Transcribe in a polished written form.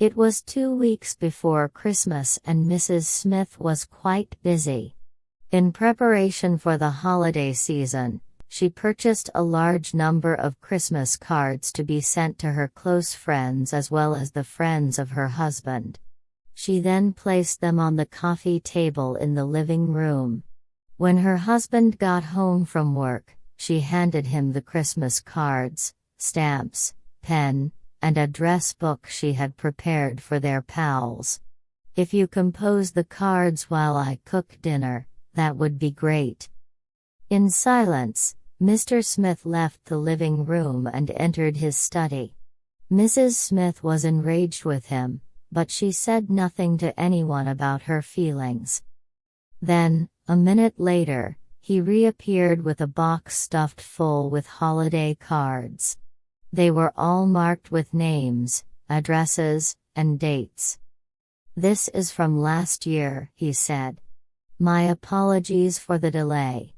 It was 2 weeks before Christmas and Mrs. Smith was quite busy. In preparation for the holiday season, she purchased a large number of Christmas cards to be sent to her close friends as well as the friends of her husband. She then placed them on the coffee table in the living room. When her husband got home from work, she handed him the Christmas cards, stamps, pen, and address book she had prepared for their pals. "If you compose the cards while I cook dinner, that would be great." In silence, Mr. Smith left the living room and entered his study. Mrs. Smith was enraged with him, but she said nothing to anyone about her feelings. Then, a minute later, he reappeared with a box stuffed full with holiday cards. They were all marked with names, addresses, and dates. "This is from last year," he said. "My apologies for the delay."